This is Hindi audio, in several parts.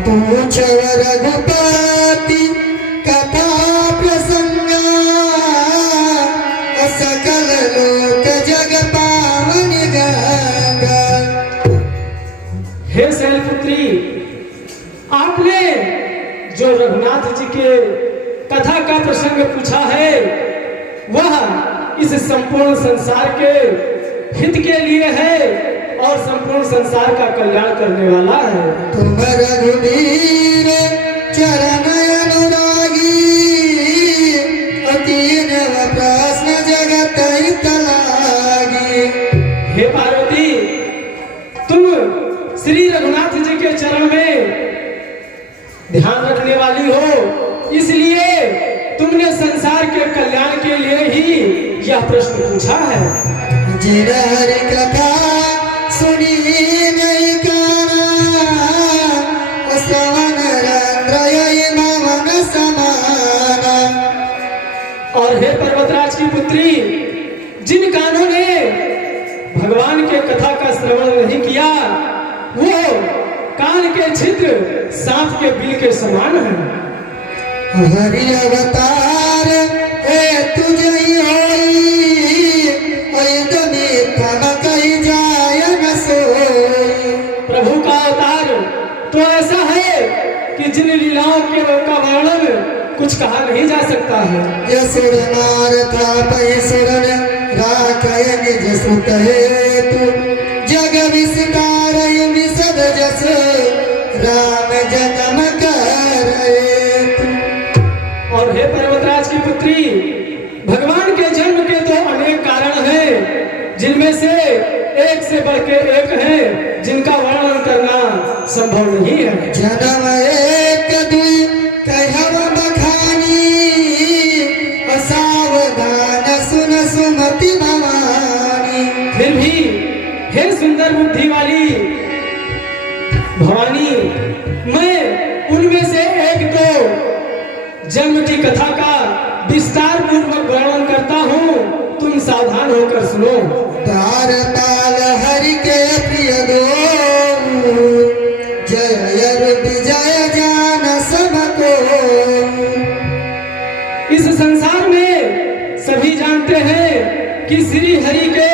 पूछ रघुपति कथा प्रसंग सकल लोक जग पावन गंगा। हे शैलपुत्री, आपने जो रघुनाथ जी के कथा का प्रसंग पूछा है वह इस संपूर्ण संसार के हित के लिए है और संपूर्ण संसार का कल्याण करने वाला है। तुम रघुवीर चरण अनुरागी अतीन प्रश्न जगत हित लागी। हे पार्वती, तुम श्री रघुनाथ जी के चरण में ध्यान रखने वाली हो, इसलिए तुमने संसार के कल्याण के लिए ही यह प्रश्न पूछा है। जिन हरि कथा सुनी नहीं काना श्रवण रंद्र मवन समाना। और हे पर्वतराज की पुत्री, जिन कानों ने भगवान के कथा का श्रवण नहीं किया वो कान के छिद्र सांप के बिल के समान है। हरि अवतार है तुझे प्रभु का अवतार तो ऐसा है कि जिन लीलाओं के का वर्णन कुछ कहा नहीं जा सकता है। यसुर नार था पैसुरन राखय निज सुत हेतु जग विस्तार विसद जस राम जन्म करे। और हे पर्वतराज की पुत्री, भगवान के जन्म के तो अनेक कारण हैं, जिनमें से एक से बढ़ के एक है जिनका वर्णन करना संभव नहीं है। जन्म एक दुई कहव बखानी असावधान सुन सुमति भवानी। फिर भी हे सुंदर बुद्धि वाली भवानी, मैं उनमें से एक दो जन्म की कथा का विस्तार पूर्वक वर्णन करता हूँ, तुम सावधान होकर सुनो। तार ताल हरि के प्रिय दो जय विजय जान सबको। इस संसार में सभी जानते हैं कि श्री हरि के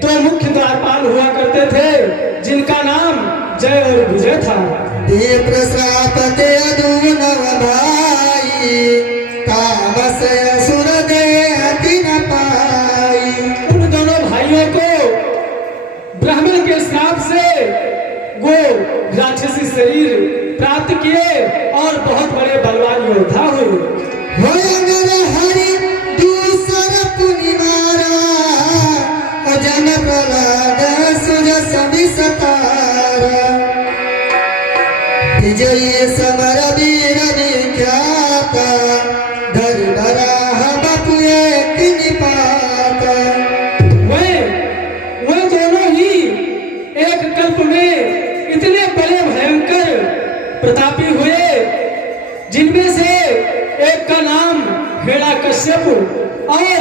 दो मुख्य द्वारपाल हुआ करते थे, जिनका नाम जय और विजय था। देव प्रसाद ते अदूनव भाई काम से असुर देहति न पाई। उन दोनों भाइयों को ब्राह्मण के श्राप से वो राक्षसी शरीर प्राप्त किए और बहुत बड़े बलवान योद्धा हुए। हरि दूसर पुनि मारा अजन प्रहलाद सुजस विसतारा। विजयी समर वीर विख्याता धरि बराह बपु एक निपाता। वे दोनों ही एक कल्प में इतने बड़े भयंकर प्रतापी हुए, जिनमें से एक का नाम हिरण्यकश्यप और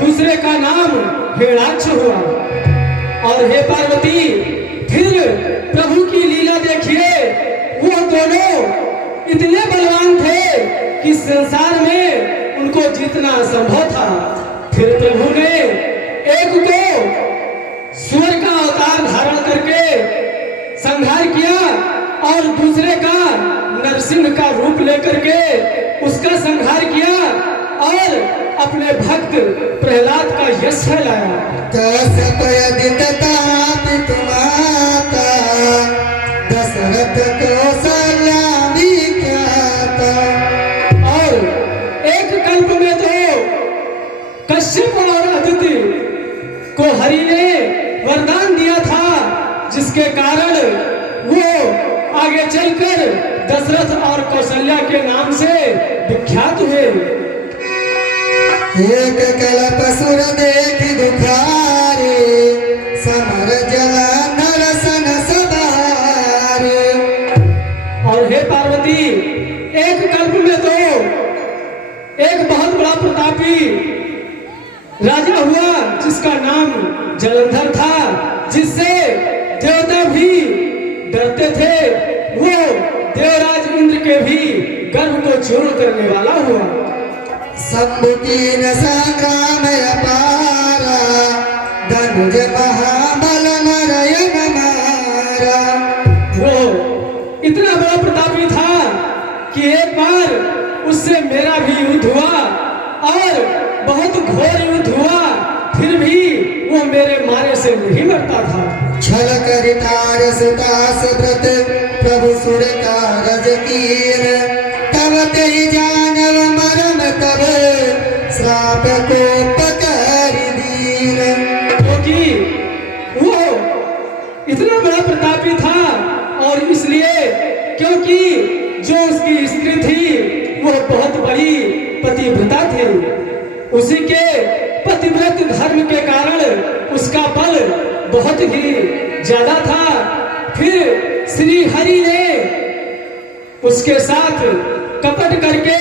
दूसरे का नाम हिरण्याक्ष हुआ। और हे पार्वती, फिर प्रभु की लीला देखिए, वो दोनों इतने बलवान थे कि संसार में उनको जीतना असंभव था। फिर प्रभु ने एक को सूअर का अवतार धारण करके संहार किया और दूसरे का नरसिंह का रूप लेकर के उसका संहार किया और अपने भक्त प्रहलाद का यश फैलाया। दशरथ कौशल्या विख्याता। और एक कल्प में तो कश्यप और अदिति को हरि ने वरदान दिया था, जिसके कारण वो आगे चलकर दशरथ और कौशल्या के नाम से विख्यात हुए। एक कल्प सुर देख दुखारे समर जला नरसन सवारे। और हे पार्वती, एक कल्प में तो एक बहुत बड़ा प्रतापी राजा हुआ जिसका नाम जलंधर था, जिससे देवता भी डरते थे। वो के भी गर्भ को चूर्ण करने वाला हुआ। संबुतीन संग्राम अपारा, धनुज महाबल नरयन मारा। वो इतना बड़ा प्रतापी था कि एक बार उससे मेरा भी युद्ध हुआ और बहुत घोर युद्ध हुआ, फिर भी वो मेरे मारे से नहीं मरता था। छल करितार सुतास व्रत, प्रभु सुर कारज कीन, तब तेहि जानव मरम तब, श्राप को पकड़ दीन। क्योंकि वो इतना बड़ा प्रतापी था और इसलिए क्योंकि जो उसकी स्त्री थी वो बहुत बड़ी पतिव्रता थी, उसी के पतिव्रत धर्म के कारण उसका बल बहुत ही ज्यादा था। फिर श्री हरि ने उसके साथ कपट करके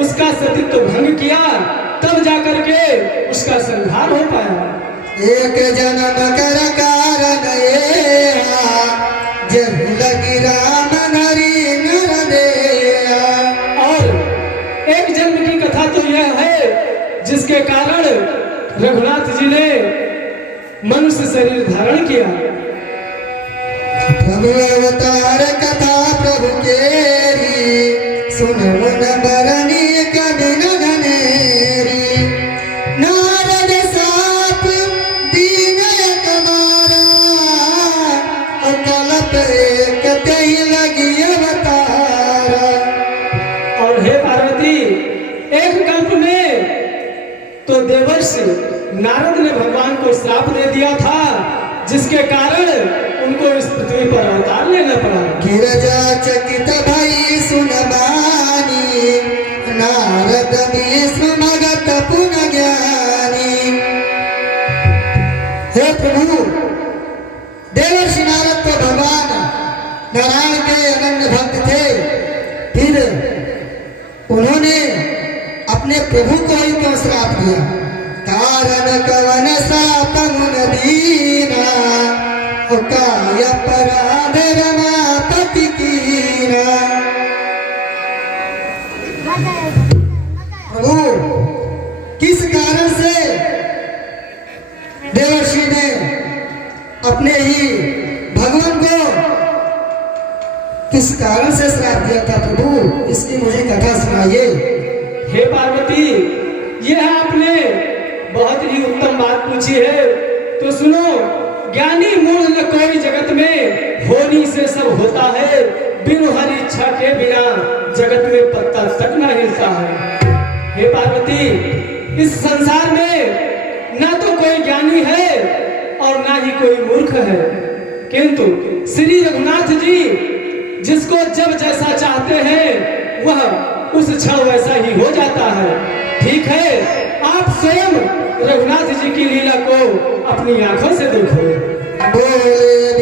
उसका सतीत्व भंग किया, तब जाकर के उसका संहार हो पाया। एक जन्म कर कारण एहा, जब लगी राम नरी नर देहा। और एक जन्म की कथा तो यह है जिसके कारण रघुनाथ जी ने मनुष्य शरीर धारण किया। प्रभु अवतार कथा प्रभु केरी, सुन मुन बरनी कभी न घनेरी। नारद साप दीन कमारा, कल्प एक तेहि लगी अवतारा। और हे पार्वती, एक कल्प में तो देवर्षि नारद ने भगवान को श्राप दे दिया था, जिसके कारण उनको इस पृथ्वी पर अवतार लेना पड़ा। गिरजा चकित भई सुन बानी, नारद विष्णु मगत पुन ज्ञानी। हे प्रभु, देवर्षि नारद तो भगवान नारायण के अनन्य भक्त थे, फिर उन्होंने अपने प्रभु को ही क्यों श्राप दिया? कारण कवन साप मुन दीना, काय अपराध रमापति कीना। प्रभु, किस कारण से देवर्षि ने अपने ही भगवान को किस कारण से श्राप दिया था? प्रभु, इसकी मुझे कथा सुनाइए। हे पार्वती, यह आपने बहुत ही उत्तम बात पूछी है, तो सुनो। ज्ञानी मूल न कोई जगत में, होनी से सब होता है, बिनु हरि इच्छा के बिना जगत में पत्ता तक न हिलता है। हे पार्वती, इस संसार में ना तो कोई ज्ञानी है और ना ही कोई मूर्ख है, किंतु श्री रघुनाथ जी जिसको जब जैसा चाहते हैं वह उस क्षण वैसा ही हो जाता है। ठीक है, आप स्वयं रघुनाथ जी की लीला को अपनी आंखों से देखो। बोले